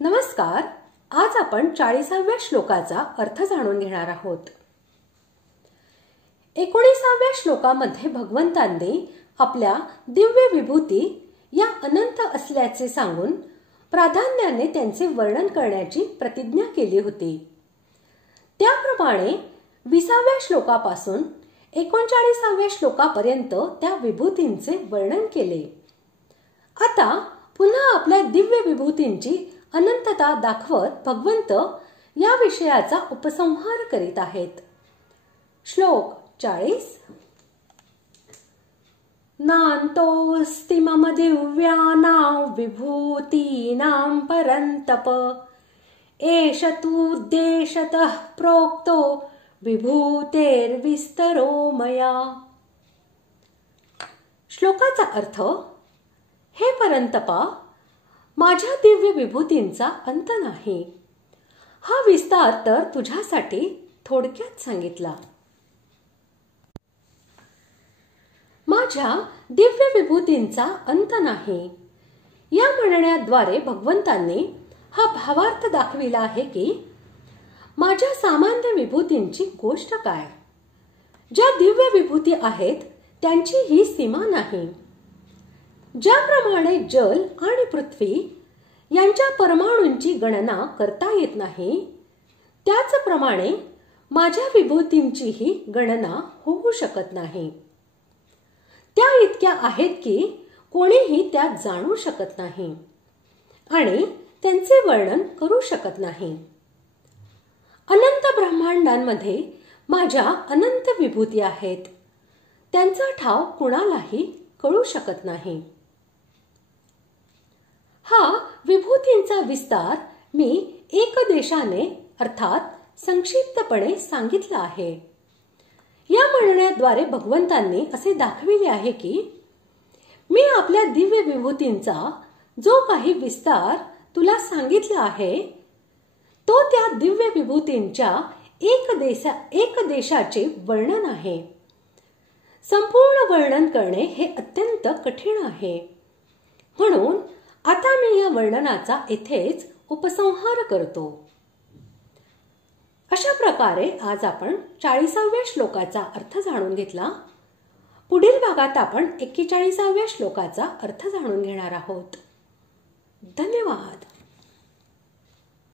नमस्कार. आज आपण 40व्या श्लोकाचा अर्थ जाणून घेणार आहोत. 19व्या श्लोकामध्ये भगवंतांनी आपल्या दिव्य विभूती या अनंत असल्याचे सांगून प्राधान्याने त्यांचे वर्णन करण्याची प्रतिज्ञा केली होती. त्याप्रमाणे 20व्या श्लोकापासून 39व्या श्लोकापर्यंत त्या विभूतींचे वर्णन केले. आता पुन्हा आपल्या दिव्य विभूतींची अनंतता दाखवत भगवंत या विषयाचा उपसंहार करीत आहेत. श्लोक 40. नान्तोऽस्ति मम दिव्यानां विभूतीनां परन्तप एष तूद्देशतः प्रोक्तो विभूतेर्विस्तरो मया. श्लोकाचा अर्थ: हे परंतपा, माझ्या दिव्य विभूतींचा अंत नाही. हा विस्तार तर तुझ्यासाठी थोडक्यात सांगितला. माझ्या दिव्य विभूतींचा अंत नाही या म्हणण्याद्वारे भगवंतांनी हा भावार्थ दाखविला आहे की माझ्या सामान्य विभूतींची गोष्ट काय. ज्या दिव्य विभूती आहेत त्यांची ही सीमा नाही. ज्याप्रमाणे जल आणि पृथ्वी यांच्या परमाणूंची गणना करता येत नाही, त्याचप्रमाणे माझ्या विभूतींचीही गणना होऊ शकत नाही. त्या इतक्या आहेत की कोणीही त्या जाणू शकत नाही आणि त्यांचे वर्णन करू शकत नाही. अनंत ब्रह्मांडांमध्ये माझ्या अनंत विभूती आहेत. त्यांचा ठाव कुणालाही कळू शकत नाही. हा विभूतींचा विस्तार मी एकदेशाने अर्थात संक्षिप्तपणे सांगितला आहे. या म्हणण्याद्वारे भगवंतांनी असे दाखविले आहे की मी आपल्या दिव्य विभूतींचा जो काही विस्तार तुला सांगितला आहे तो त्या दिव्य विभूतींच्या एक देशाचे वर्णन आहे. संपूर्ण वर्णन करणे हे अत्यंत कठीण आहे. म्हणून आता मी या वर्णनाचा येथेच उपसंहार करतो. अशा प्रकारे आज आपण 40व्या श्लोकाचा अर्थ जाणून घेतला. पुढील भागात आपण 41व्या श्लोकाचा अर्थ जाणून घेणार आहोत. धन्यवाद.